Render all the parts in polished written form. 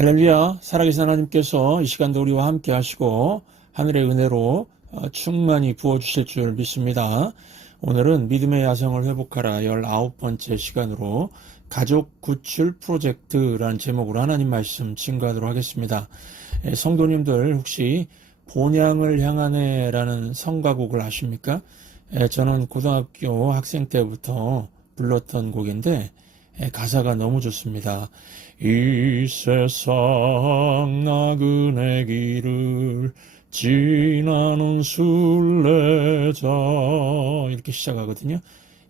할렐루야, 살아계신 하나님께서 이 시간도 우리와 함께 하시고 하늘의 은혜로 충만히 부어주실 줄 믿습니다. 오늘은 믿음의 야성을 회복하라 19번째 시간으로 가족 구출 프로젝트라는 제목으로 하나님 말씀 증거하도록 하겠습니다. 성도님들 혹시 본향을 향하네 라는 성가곡을 아십니까? 저는 고등학교 학생 때부터 불렀던 곡인데 가사가 너무 좋습니다. 이 세상 나그네 길을 지나는 순례자 이렇게 시작하거든요.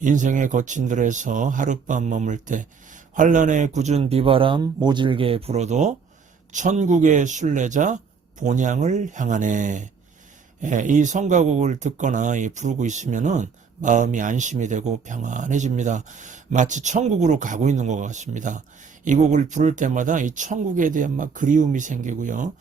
인생의 거친 들에서 하룻밤 머물 때 환란의 굳은 비바람 모질게 불어도 천국의 순례자 본향을 향하네. 이 성가곡을 듣거나 부르고 있으면은 마음이 안심이 되고 평안해집니다. 마치 천국으로 가고 있는 것 같습니다. 이 곡을 부를 때마다 이 천국에 대한 막 그리움이 생기고요.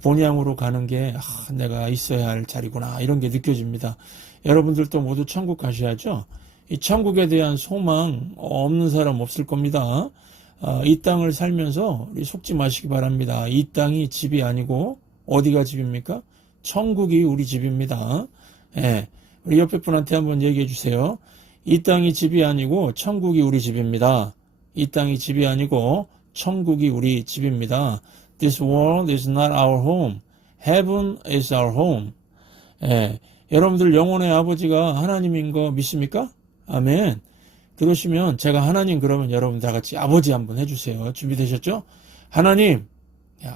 본향으로 가는 게 내가 있어야 할 자리구나 이런 게 느껴집니다. 여러분들도 모두 천국 가셔야죠. 이 천국에 대한 소망 없는 사람 없을 겁니다. 이 땅을 살면서 우리 속지 마시기 바랍니다. 이 땅이 집이 아니고 어디가 집입니까? 천국이 우리 집입니다. 우리 옆에 분한테 한번 얘기해 주세요. 이 땅이 집이 아니고 천국이 우리 집입니다. 이 땅이 집이 아니고 천국이 우리 집입니다. This world is not our home. Heaven is our home. 여러분들 영혼의 아버지가 하나님인 거 믿습니까? 아멘. 그러시면 제가 하나님 그러면 여러분 다 같이 아버지 한번 해주세요. 준비되셨죠? 하나님,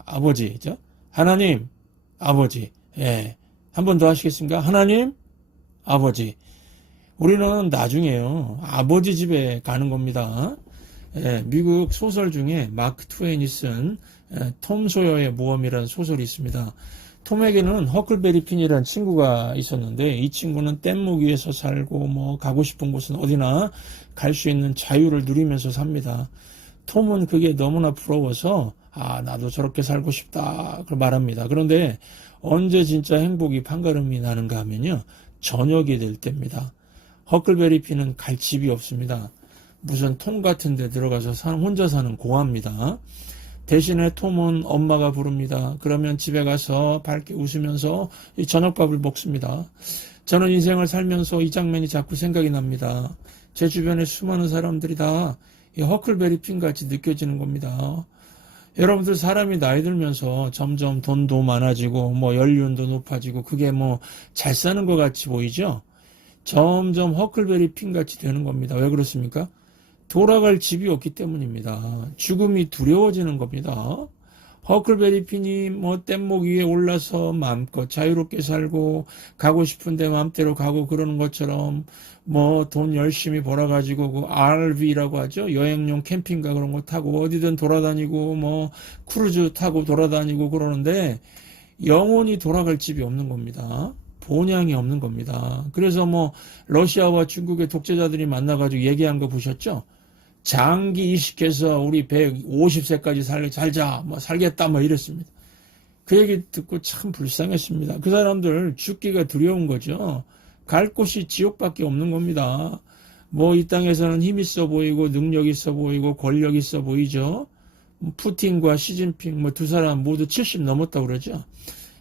아버지, 하나님, 아버지. 한 번 더 하시겠습니까? 하나님, 아버지. 우리는 나중에요. 아버지 집에 가는 겁니다. 미국 소설 중에 마크 트웨인이 쓴 톰 소여의 모험이라는 소설이 있습니다. 톰에게는 허클베리 핀이라는 친구가 있었는데 이 친구는 뗏목 위에서 살고 가고 싶은 곳은 어디나 갈 수 있는 자유를 누리면서 삽니다. 톰은 그게 너무나 부러워서 나도 저렇게 살고 싶다 말합니다. 그런데 언제 진짜 행복이 판가름이 나는가 하면요. 저녁이 될 때입니다. 허클베리 핀은 갈 집이 없습니다. 무슨 통 같은 데 들어가서 혼자 사는 고아입니다. 대신에 톰은 엄마가 부릅니다. 그러면 집에 가서 밝게 웃으면서 이 저녁밥을 먹습니다. 저는 인생을 살면서 이 장면이 자꾸 생각이 납니다. 제 주변에 수많은 사람들이 다 이 허클베리 핀 같이 느껴지는 겁니다. 여러분들 사람이 나이 들면서 점점 돈도 많아지고 연륜도 높아지고 그게 잘 사는 것 같이 보이죠? 점점 허클베리 핀 같이 되는 겁니다. 왜 그렇습니까? 돌아갈 집이 없기 때문입니다. 죽음이 두려워지는 겁니다. 허클베리 핀이 뗏목 위에 올라서 마음껏 자유롭게 살고 가고 싶은데 마음대로 가고 그러는 것처럼 돈 열심히 벌어가지고 그 RV라고 하죠. 여행용 캠핑카 그런 거 타고 어디든 돌아다니고 크루즈 타고 돌아다니고 그러는데 영원히 돌아갈 집이 없는 겁니다. 본향이 없는 겁니다. 그래서 러시아와 중국의 독재자들이 만나가지고 얘기한 거 보셨죠? 장기 이식해서 우리 150세까지 살자, 살겠다, 이랬습니다. 그 얘기 듣고 참 불쌍했습니다. 그 사람들 죽기가 두려운 거죠. 갈 곳이 지옥밖에 없는 겁니다. 이 땅에서는 힘 있어 보이고, 능력 있어 보이고, 권력 있어 보이죠. 푸틴과 시진핑, 두 사람 모두 70 넘었다고 그러죠.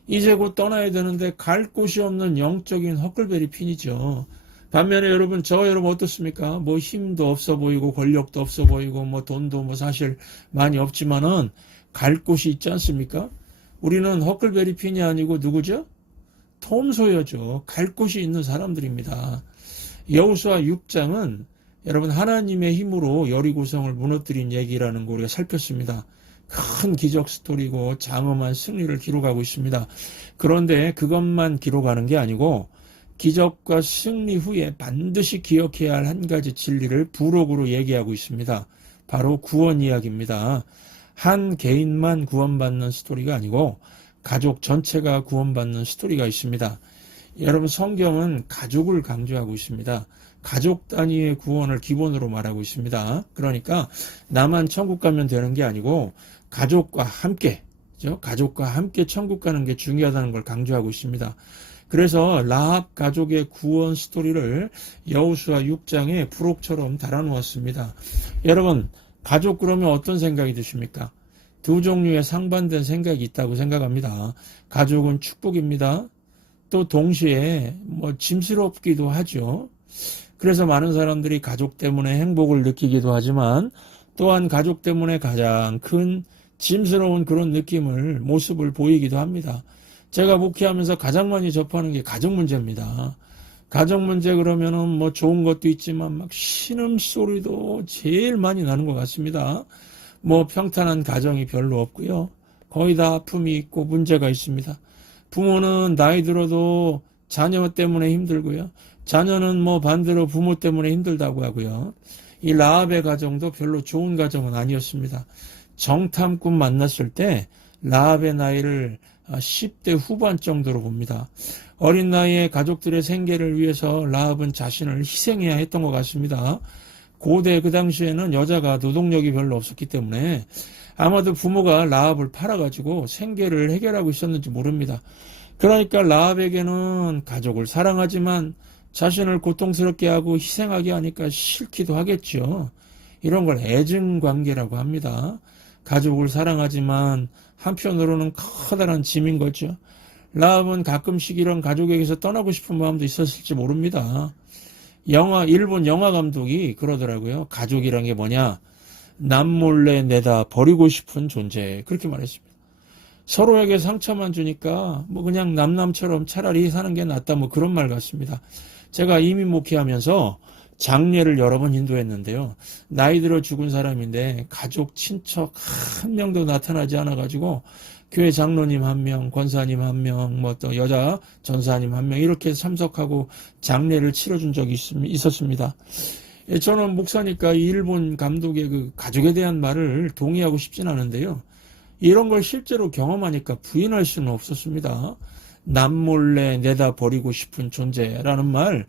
이제 곧 떠나야 되는데 갈 곳이 없는 영적인 허클베리 핀이죠. 반면에 여러분 어떻습니까? 힘도 없어 보이고 권력도 없어 보이고 돈도 사실 많이 없지만은 갈 곳이 있지 않습니까? 우리는 허클베리 핀이 아니고 누구죠? 톰 소여죠. 갈 곳이 있는 사람들입니다. 여호수아 6장은 여러분 하나님의 힘으로 여리고성을 무너뜨린 얘기라는 거 우리가 살폈습니다. 큰 기적 스토리고 장엄한 승리를 기록하고 있습니다. 그런데 그것만 기록하는 게 아니고 기적과 승리 후에 반드시 기억해야 할 한 가지 진리를 부록으로 얘기하고 있습니다. 바로 구원 이야기입니다. 한 개인만 구원받는 스토리가 아니고 가족 전체가 구원받는 스토리가 있습니다. 여러분 성경은 가족을 강조하고 있습니다. 가족 단위의 구원을 기본으로 말하고 있습니다. 그러니까 나만 천국 가면 되는 게 아니고 가족과 함께 천국 가는 게 중요하다는 걸 강조하고 있습니다. 그래서 라합 가족의 구원 스토리를 여호수아 6장에 부록처럼 달아놓았습니다. 여러분 가족 그러면 어떤 생각이 드십니까? 두 종류의 상반된 생각이 있다고 생각합니다. 가족은 축복입니다. 또 동시에 짐스럽기도 하죠. 그래서 많은 사람들이 가족 때문에 행복을 느끼기도 하지만 또한 가족 때문에 가장 큰 짐스러운 그런 모습을 보이기도 합니다. 제가 목회하면서 가장 많이 접하는 게 가정 문제입니다. 가정 문제 그러면은 좋은 것도 있지만 막 신음소리도 제일 많이 나는 것 같습니다. 평탄한 가정이 별로 없고요. 거의 다 아픔이 있고 문제가 있습니다. 부모는 나이 들어도 자녀 때문에 힘들고요. 자녀는 반대로 부모 때문에 힘들다고 하고요. 이 라합의 가정도 별로 좋은 가정은 아니었습니다. 정탐꾼 만났을 때 라합의 나이를 10대 후반 정도로 봅니다. 어린 나이에 가족들의 생계를 위해서 라합은 자신을 희생해야 했던 것 같습니다. 고대 그 당시에는 여자가 노동력이 별로 없었기 때문에 아마도 부모가 라합을 팔아가지고 생계를 해결하고 있었는지 모릅니다. 그러니까 라합에게는 가족을 사랑하지만 자신을 고통스럽게 하고 희생하게 하니까 싫기도 하겠죠. 이런 걸 애증관계라고 합니다. 가족을 사랑하지만 한편으로는 커다란 짐인 거죠. 라합은 가끔씩 이런 가족에게서 떠나고 싶은 마음도 있었을지 모릅니다. 일본 영화 감독이 그러더라고요. 가족이란 게 뭐냐? 남몰래 내다 버리고 싶은 존재. 그렇게 말했습니다. 서로에게 상처만 주니까 그냥 남남처럼 차라리 사는 게 낫다 그런 말 같습니다. 제가 이민 목회하면서 장례를 여러 번 인도했는데요. 나이 들어 죽은 사람인데 가족, 친척 한 명도 나타나지 않아가지고 교회 장로님 1명, 권사님 1명, 또 여자 전사님 1명 이렇게 참석하고 장례를 치러준 적이 있었습니다. 저는 목사니까 일본 감독의 그 가족에 대한 말을 동의하고 싶진 않은데요. 이런 걸 실제로 경험하니까 부인할 수는 없었습니다. 남몰래 내다 버리고 싶은 존재라는 말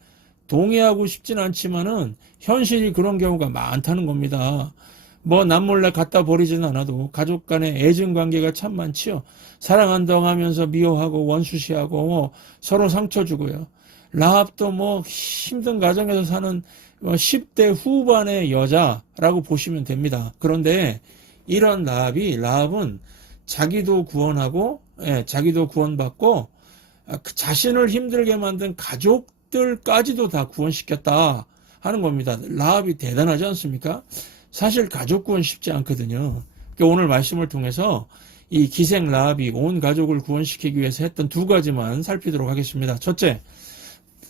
동의하고 싶진 않지만은 현실이 그런 경우가 많다는 겁니다. 남몰래 갖다 버리지는 않아도 가족 간의 애증 관계가 참 많지요. 사랑한다고 하면서 미워하고 원수시하고 서로 상처 주고요. 라합도 힘든 가정에서 사는 10대 후반의 여자라고 보시면 됩니다. 그런데 이런 라합은 자기도 구원하고 자기도 구원받고 자신을 힘들게 만든 가족들까지도 다 구원시켰다 하는 겁니다. 라합이 대단하지 않습니까? 사실 가족 구원 쉽지 않거든요. 그러니까 오늘 말씀을 통해서 이 기생 라합이 온 가족을 구원시키기 위해서 했던 두 가지만 살피도록 하겠습니다. 첫째,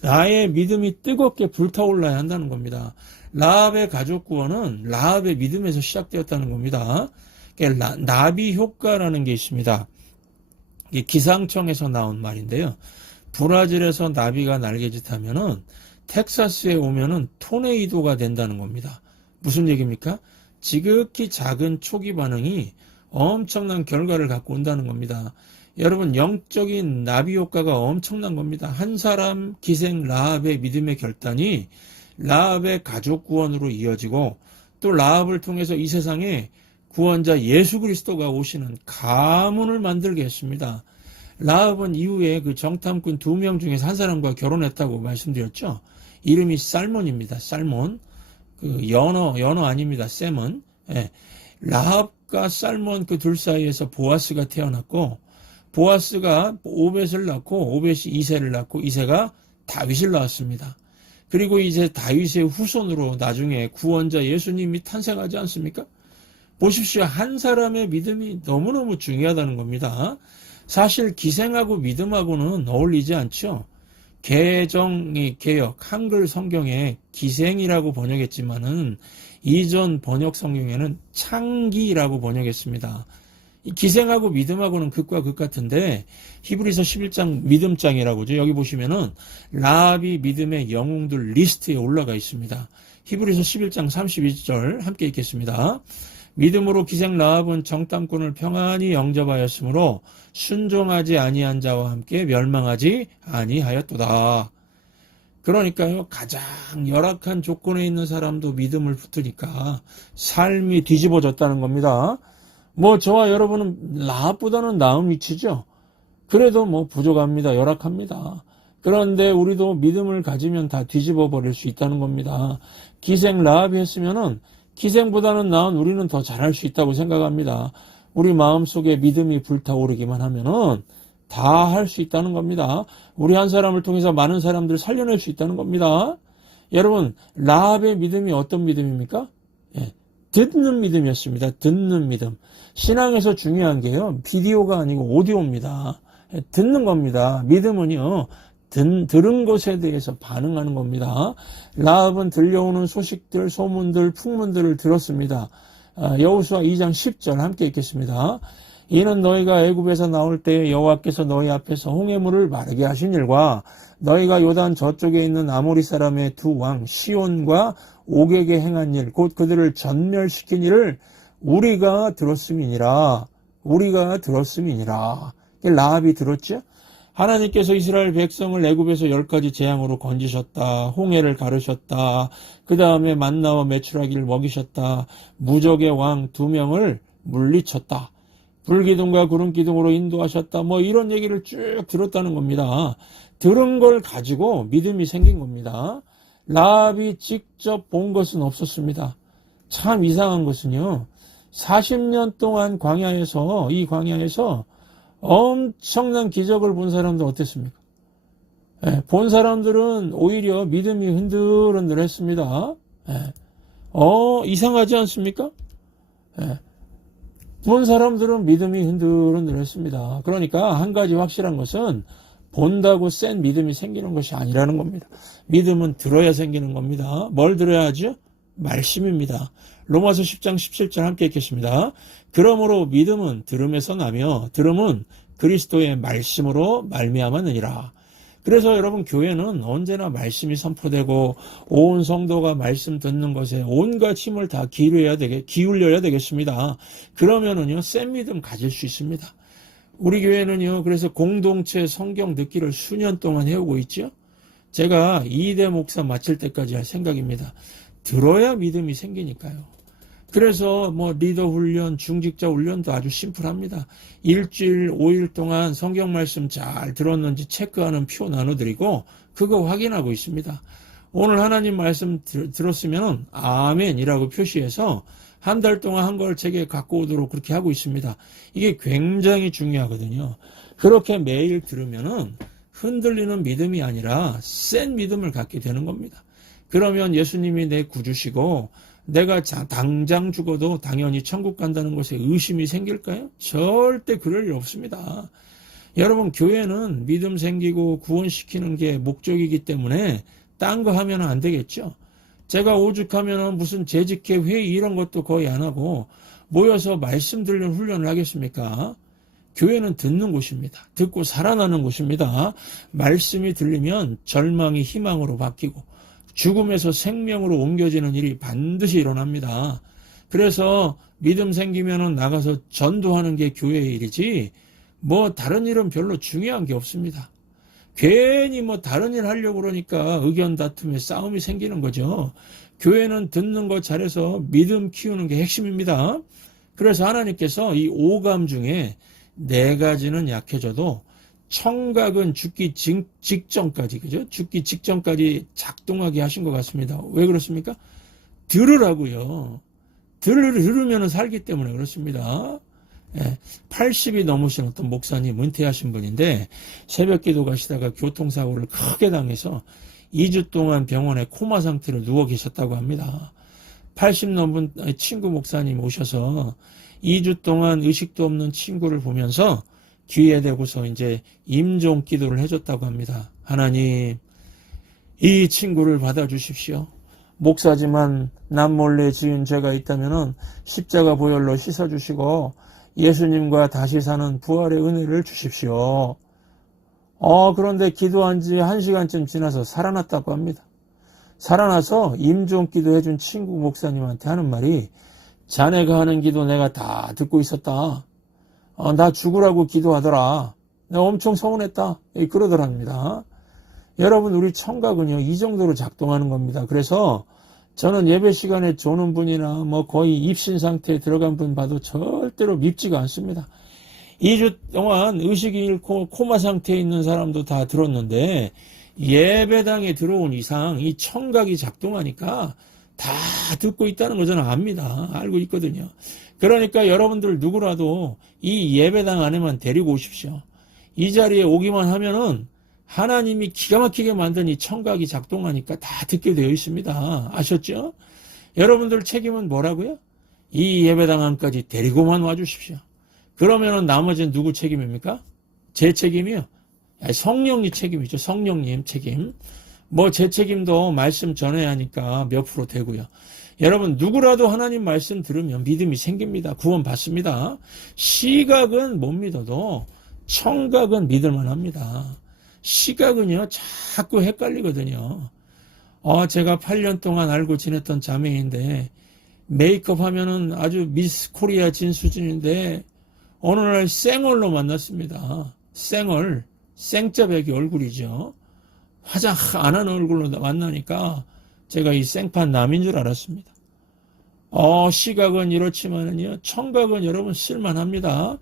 나의 믿음이 뜨겁게 불타올라야 한다는 겁니다. 라합의 가족 구원은 라합의 믿음에서 시작되었다는 겁니다. 그러니까 나비 효과라는 게 있습니다. 기상청에서 나온 말인데요. 브라질에서 나비가 날개짓하면은 텍사스에 오면은 토네이도가 된다는 겁니다. 무슨 얘기입니까? 지극히 작은 초기 반응이 엄청난 결과를 갖고 온다는 겁니다. 여러분, 영적인 나비 효과가 엄청난 겁니다. 한 사람 기생 라합의 믿음의 결단이 라합의 가족 구원으로 이어지고 또 라합을 통해서 이 세상에 구원자 예수 그리스도가 오시는 가문을 만들게 했습니다. 라합은 이후에 그 정탐꾼 2명 중에서 한 사람과 결혼했다고 말씀드렸죠. 이름이 살몬입니다. 살몬. 연어 아닙니다. 셈은. 라합과 살몬 그 둘 사이에서 보아스가 태어났고, 보아스가 오벳을 낳고, 오벳이 이새를 낳고, 이새가 다윗을 낳았습니다. 그리고 이제 다윗의 후손으로 나중에 구원자 예수님이 탄생하지 않습니까? 보십시오. 한 사람의 믿음이 너무너무 중요하다는 겁니다. 사실 기생하고 믿음하고는 어울리지 않죠. 개역, 한글 성경에 기생이라고 번역했지만은 이전 번역 성경에는 창기라고 번역했습니다. 이 기생하고 믿음하고는 극과 극 같은데 히브리서 11장 믿음장이라고 하죠. 여기 보시면은 라합이 믿음의 영웅들 리스트에 올라가 있습니다. 히브리서 11장 32절 함께 읽겠습니다. 믿음으로 기생 라합은 정탐꾼을 평안히 영접하였으므로 순종하지 아니한 자와 함께 멸망하지 아니하였도다. 그러니까요, 가장 열악한 조건에 있는 사람도 믿음을 붙으니까 삶이 뒤집어졌다는 겁니다. 저와 여러분은 라합보다는 나은 위치죠. 그래도 부족합니다. 열악합니다. 그런데 우리도 믿음을 가지면 다 뒤집어 버릴 수 있다는 겁니다. 기생 라합이 했으면은 기생보다는 나은 우리는 더 잘할 수 있다고 생각합니다. 우리 마음속에 믿음이 불타오르기만 하면은 다 할 수 있다는 겁니다. 우리 한 사람을 통해서 많은 사람들을 살려낼 수 있다는 겁니다. 여러분, 라합의 믿음이 어떤 믿음입니까? 예, 듣는 믿음이었습니다. 듣는 믿음. 신앙에서 중요한 게요, 비디오가 아니고 오디오입니다. 예, 듣는 겁니다. 믿음은요, 들은 것에 대해서 반응하는 겁니다. 라합은 들려오는 소식들, 소문들, 풍문들을 들었습니다. 여호수아 2장 10절 함께 읽겠습니다. 이는 너희가 애굽에서 나올 때 여호와께서 너희 앞에서 홍해물을 마르게 하신 일과 너희가 요단 저쪽에 있는 아모리 사람의 두 왕 시온과 옥에게 행한 일, 곧 그들을 전멸시킨 일을 우리가 들었음이니라. 우리가 들었음이니라. 라합이 들었죠? 하나님께서 이스라엘 백성을 애굽에서 10가지 재앙으로 건지셨다. 홍해를 가르셨다. 그 다음에 만나와 메추라기를 먹이셨다. 무적의 왕 2명을 물리쳤다. 불기둥과 구름기둥으로 인도하셨다. 뭐 이런 얘기를 쭉 들었다는 겁니다. 들은 걸 가지고 믿음이 생긴 겁니다. 라합이 직접 본 것은 없었습니다. 참 이상한 것은요, 40년 동안 이 광야에서 엄청난 기적을 본 사람도 어땠습니까? 예, 본 사람들은 오히려 믿음이 흔들흔들했습니다. 예, 이상하지 않습니까? 예, 본 사람들은 믿음이 흔들흔들했습니다. 그러니까 한 가지 확실한 것은 본다고 센 믿음이 생기는 것이 아니라는 겁니다. 믿음은 들어야 생기는 겁니다. 뭘 들어야 하죠? 말씀입니다. 로마서 10장 17절 함께 읽겠습니다. 그러므로 믿음은 들음에서 나며 들음은 그리스도의 말씀으로 말미암았느니라. 그래서 여러분, 교회는 언제나 말씀이 선포되고 온 성도가 말씀 듣는 것에 온갖 힘을 다 기울여야 되겠습니다. 그러면은요, 센 믿음 가질 수 있습니다. 우리 교회는요, 그래서 공동체 성경 듣기를 수년 동안 해오고 있죠. 제가 2대 목사 마칠 때까지 할 생각입니다. 들어야 믿음이 생기니까요. 그래서 리더 훈련, 중직자 훈련도 아주 심플합니다. 일주일 5일 동안 성경 말씀 잘 들었는지 체크하는 표 나눠드리고 그거 확인하고 있습니다. 오늘 하나님 말씀 들었으면 아멘이라고 표시해서 한 달 동안 한 걸 제게 갖고 오도록 그렇게 하고 있습니다. 이게 굉장히 중요하거든요. 그렇게 매일 들으면은 흔들리는 믿음이 아니라 센 믿음을 갖게 되는 겁니다. 그러면 예수님이 내 구주시고 내가 당장 죽어도 당연히 천국 간다는 것에 의심이 생길까요? 절대 그럴 일 없습니다. 여러분, 교회는 믿음 생기고 구원시키는 게 목적이기 때문에 딴 거 하면 안 되겠죠. 제가 오죽하면 무슨 재직회 회의 이런 것도 거의 안 하고 모여서 말씀 들리는 훈련을 하겠습니까? 교회는 듣는 곳입니다. 듣고 살아나는 곳입니다. 말씀이 들리면 절망이 희망으로 바뀌고 죽음에서 생명으로 옮겨지는 일이 반드시 일어납니다. 그래서 믿음 생기면은 나가서 전도하는 게 교회의 일이지 다른 일은 별로 중요한 게 없습니다. 괜히 다른 일 하려고 그러니까 의견 다툼에 싸움이 생기는 거죠. 교회는 듣는 거 잘해서 믿음 키우는 게 핵심입니다. 그래서 하나님께서 이 오감 중에 4가지는 약해져도 청각은 죽기 직전까지, 그죠? 죽기 직전까지 작동하게 하신 것 같습니다. 왜 그렇습니까? 들으라고요. 들으면 살기 때문에 그렇습니다. 80이 넘으신 어떤 목사님, 은퇴하신 분인데 새벽 기도 가시다가 교통사고를 크게 당해서 2주 동안 병원에 코마 상태로 누워 계셨다고 합니다. 80 넘은 친구 목사님 오셔서 2주 동안 의식도 없는 친구를 보면서 귀에 대고서 이제 임종 기도를 해줬다고 합니다. 하나님, 이 친구를 받아주십시오. 목사지만 남몰래 지은 죄가 있다면 십자가 보혈로 씻어주시고 예수님과 다시 사는 부활의 은혜를 주십시오. 그런데 기도한 지 1시간쯤 지나서 살아났다고 합니다. 살아나서 임종 기도해준 친구 목사님한테 하는 말이, 자네가 하는 기도 내가 다 듣고 있었다. 나 죽으라고 기도하더라. 내가 엄청 서운했다. 그러더랍니다. 여러분, 우리 청각은요, 이 정도로 작동하는 겁니다. 그래서 저는 예배 시간에 조는 분이나 거의 입신 상태에 들어간 분 봐도 절대로 밉지가 않습니다. 2주 동안 의식이 잃고 코마 상태에 있는 사람도 다 들었는데 예배당에 들어온 이상 이 청각이 작동하니까 다 듣고 있다는 거 저는 압니다. 알고 있거든요. 그러니까 여러분들 누구라도 이 예배당 안에만 데리고 오십시오. 이 자리에 오기만 하면은 하나님이 기가 막히게 만든 이 청각이 작동하니까 다 듣게 되어 있습니다. 아셨죠? 여러분들 책임은 뭐라고요? 이 예배당 안까지 데리고만 와주십시오. 그러면은 나머지는 누구 책임입니까? 제 책임이요? 성령님 책임이죠. 성령님 책임. 뭐 제 책임도 말씀 전해야 하니까 몇 프로 되고요. 여러분 누구라도 하나님 말씀 들으면 믿음이 생깁니다. 구원 받습니다. 시각은 못 믿어도 청각은 믿을만 합니다. 시각은요 자꾸 헷갈리거든요. 제가 8년 동안 알고 지냈던 자매인데 메이크업 하면은 아주 미스 코리아 진 수준인데 어느 날 쌩얼로 만났습니다. 쌩얼, 생짜배기 얼굴이죠. 화장 안 하는 얼굴로 만나니까 제가 이 생판 남인 줄 알았습니다. 시각은 이렇지만은요, 청각은 여러분 쓸만합니다.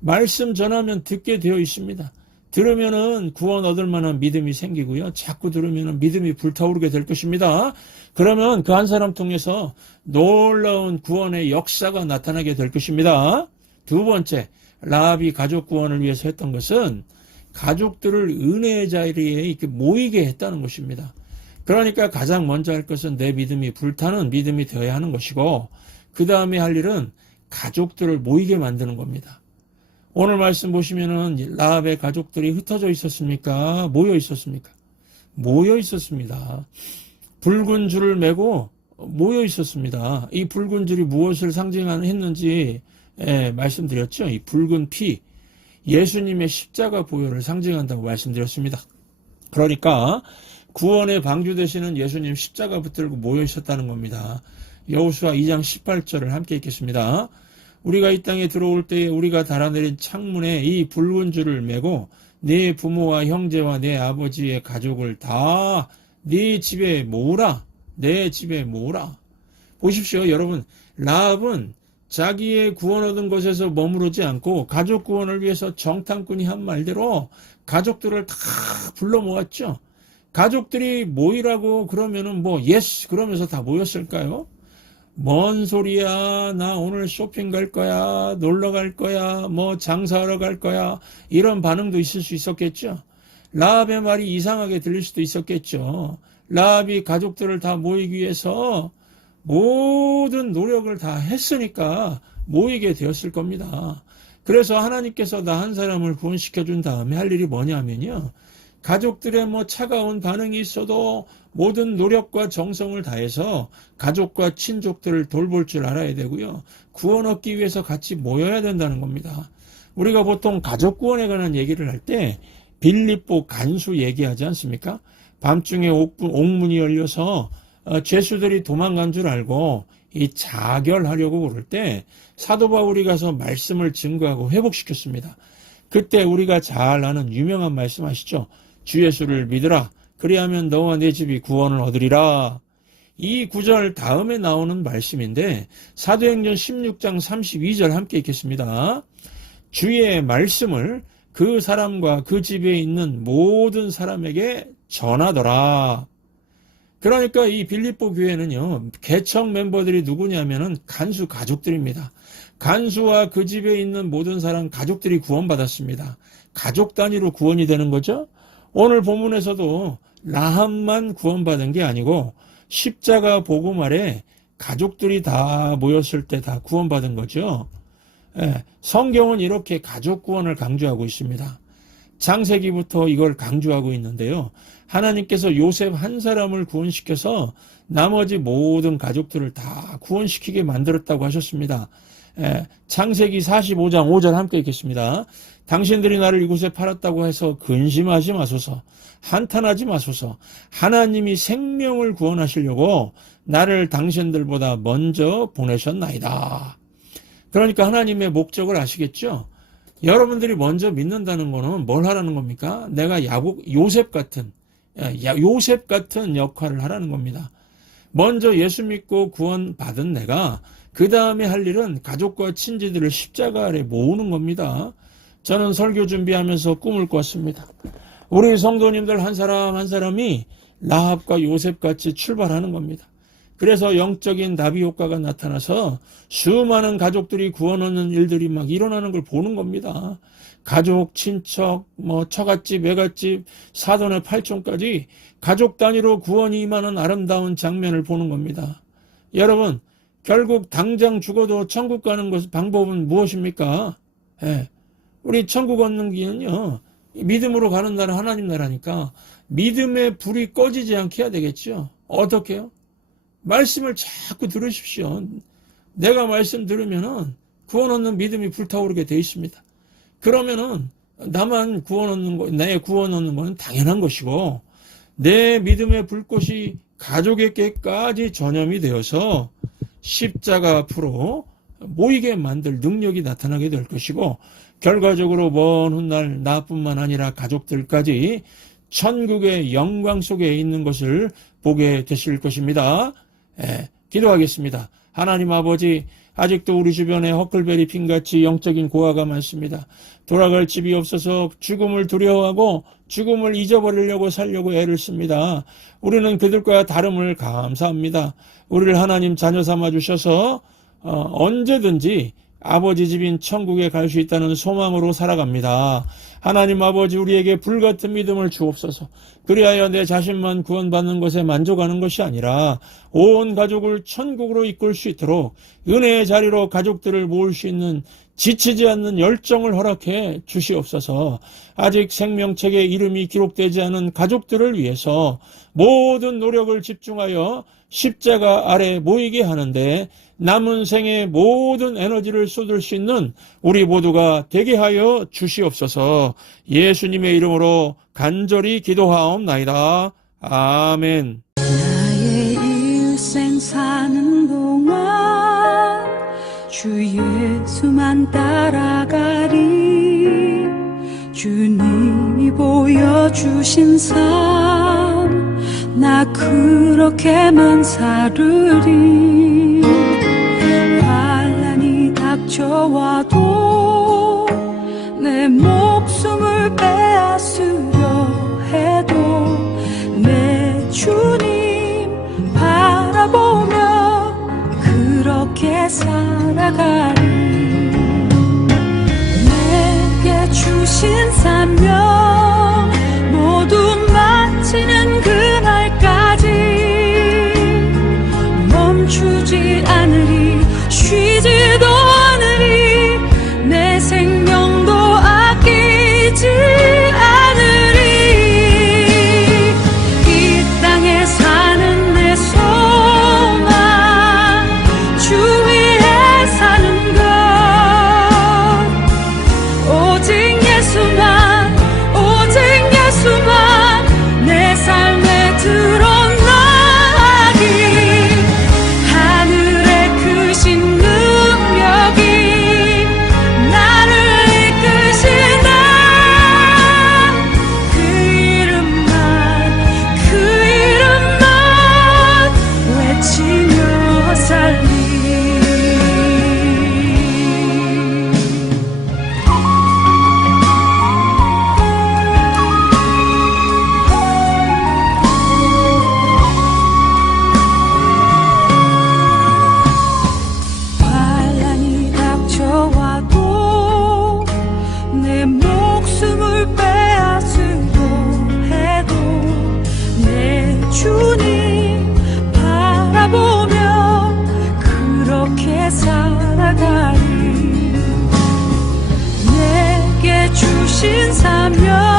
말씀 전하면 듣게 되어 있습니다. 들으면은 구원 얻을 만한 믿음이 생기고요. 자꾸 들으면은 믿음이 불타오르게 될 것입니다. 그러면 그 한 사람 통해서 놀라운 구원의 역사가 나타나게 될 것입니다. 두 번째, 라합이 가족 구원을 위해서 했던 것은 가족들을 은혜의 자리에 이렇게 모이게 했다는 것입니다. 그러니까 가장 먼저 할 것은 내 믿음이 불타는 믿음이 되어야 하는 것이고 그 다음에 할 일은 가족들을 모이게 만드는 겁니다. 오늘 말씀 보시면은 라합의 가족들이 흩어져 있었습니까? 모여 있었습니까? 모여 있었습니다. 붉은 줄을 메고 모여 있었습니다. 이 붉은 줄이 무엇을 상징했는지 말씀드렸죠. 이 붉은 피, 예수님의 십자가 보혈을 상징한다고 말씀드렸습니다. 그러니까 구원의 방주 되시는 예수님 십자가 붙들고 모여 있었다는 겁니다. 여호수아 2장 18절을 함께 읽겠습니다. 우리가 이 땅에 들어올 때에 우리가 달아내린 창문에 이 붉은 줄을 메고 네 부모와 형제와 내 아버지의 가족을 다 네 집에 모으라. 내 집에 모으라. 보십시오. 여러분, 라합은 자기의 구원 얻은 곳에서 머무르지 않고 가족 구원을 위해서 정탐꾼이 한 말대로 가족들을 다 불러 모았죠. 가족들이 모이라고 그러면은 예스 그러면서 다 모였을까요? 뭔 소리야, 나 오늘 쇼핑 갈 거야, 놀러 갈 거야, 장사하러 갈 거야, 이런 반응도 있을 수 있었겠죠. 라합의 말이 이상하게 들릴 수도 있었겠죠. 라합이 가족들을 다 모이기 위해서 모든 노력을 다 했으니까 모이게 되었을 겁니다. 그래서 하나님께서 나 한 사람을 구원시켜 준 다음에 할 일이 뭐냐면요, 가족들의 차가운 반응이 있어도 모든 노력과 정성을 다해서 가족과 친족들을 돌볼 줄 알아야 되고요. 구원 얻기 위해서 같이 모여야 된다는 겁니다. 우리가 보통 가족 구원에 관한 얘기를 할 때 빌립보 간수 얘기하지 않습니까? 밤중에 옥문이 열려서 죄수들이 도망간 줄 알고 이 자결하려고 그럴 때 사도 바울이 가서 말씀을 증거하고 회복시켰습니다. 그때 우리가 잘 아는 유명한 말씀 아시죠? 주 예수를 믿으라. 그리하면 너와 내 집이 구원을 얻으리라. 이 구절 다음에 나오는 말씀인데 사도행전 16장 32절 함께 읽겠습니다. 주의 말씀을 그 사람과 그 집에 있는 모든 사람에게 전하더라. 그러니까 이 빌립보 교회는요, 개척 멤버들이 누구냐면은 간수 가족들입니다. 간수와 그 집에 있는 모든 사람 가족들이 구원받았습니다. 가족 단위로 구원이 되는 거죠. 오늘 본문에서도 라합만 구원받은 게 아니고 십자가 복음 아래 가족들이 다 모였을 때 다 구원받은 거죠. 성경은 이렇게 가족 구원을 강조하고 있습니다. 창세기부터 이걸 강조하고 있는데요. 하나님께서 요셉 한 사람을 구원시켜서 나머지 모든 가족들을 다 구원시키게 만들었다고 하셨습니다. 창세기 45장 5절 함께 읽겠습니다. 당신들이 나를 이곳에 팔았다고 해서 근심하지 마소서, 한탄하지 마소서. 하나님이 생명을 구원하시려고 나를 당신들보다 먼저 보내셨나이다. 그러니까 하나님의 목적을 아시겠죠? 여러분들이 먼저 믿는다는 거는 뭘 하라는 겁니까? 내가 요셉 같은 역할을 하라는 겁니다. 먼저 예수 믿고 구원 받은 내가 그 다음에 할 일은 가족과 친지들을 십자가 아래 모으는 겁니다. 저는 설교 준비하면서 꿈을 꿨습니다. 우리 성도님들 한 사람 한 사람이 라합과 요셉같이 출발하는 겁니다. 그래서 영적인 나비 효과가 나타나서 수많은 가족들이 구원 얻는 일들이 막 일어나는 걸 보는 겁니다. 가족, 친척, 처갓집, 외갓집, 사돈의 팔촌까지 가족 단위로 구원이 임하는 아름다운 장면을 보는 겁니다. 여러분, 결국 당장 죽어도 천국 가는 방법은 무엇입니까? 우리 천국 얻는 길은요, 믿음으로 가는 나라 하나님 나라니까 믿음의 불이 꺼지지 않게 해야 되겠죠. 어떻게요? 말씀을 자꾸 들으십시오. 내가 말씀 들으면은 구원 얻는 믿음이 불타오르게 돼 있습니다. 그러면은 나만 구원 얻는 거, 내 구원 얻는 거는 당연한 것이고, 내 믿음의 불꽃이 가족에게까지 전염이 되어서 십자가 앞으로 모이게 만들 능력이 나타나게 될 것이고, 결과적으로 먼 훗날 나뿐만 아니라 가족들까지 천국의 영광 속에 있는 것을 보게 되실 것입니다. 기도하겠습니다. 하나님 아버지, 아직도 우리 주변에 허클베리 핀같이 영적인 고아가 많습니다. 돌아갈 집이 없어서 죽음을 두려워하고 죽음을 잊어버리려고 살려고 애를 씁니다. 우리는 그들과 다름을 감사합니다. 우리를 하나님 자녀 삼아 주셔서 언제든지 아버지 집인 천국에 갈 수 있다는 소망으로 살아갑니다. 하나님 아버지, 우리에게 불같은 믿음을 주옵소서. 그리하여 내 자신만 구원받는 것에 만족하는 것이 아니라 온 가족을 천국으로 이끌 수 있도록 은혜의 자리로 가족들을 모을 수 있는 지치지 않는 열정을 허락해 주시옵소서. 아직 생명책에 이름이 기록되지 않은 가족들을 위해서 모든 노력을 집중하여 십자가 아래 모이게 하는데 남은 생의 모든 에너지를 쏟을 수 있는 우리 모두가 되게 하여 주시옵소서. 예수님의 이름으로 간절히 기도하옵나이다. 아멘. 나의 일생 사는 동안 주 예수만 따라가리. 주님이 보여주신 삶 나 그렇게만 살으리. 환난이 닥쳐와도 내 목숨을 빼앗으려 해도 내 주님 바라보며 그렇게 살아가리. 내게 주신 사명 모두 마치는 그날까지 멈추지 않으리. 쉬지도 않으리. 내 생명도 아끼지 않으리. 이 땅에 사는 내 소망 주 위에 사는 것 오직 예수만 오직 예수만 내 삶에 드러나기. 하늘의 크신 능력이 나를 이끄시네. 그 이름만 외치며 살리. 환난이 닥쳐와도 내 목숨을 빼앗으려 해도 내 주님 바라보며 그렇게 살아가리. 내게 주신 사명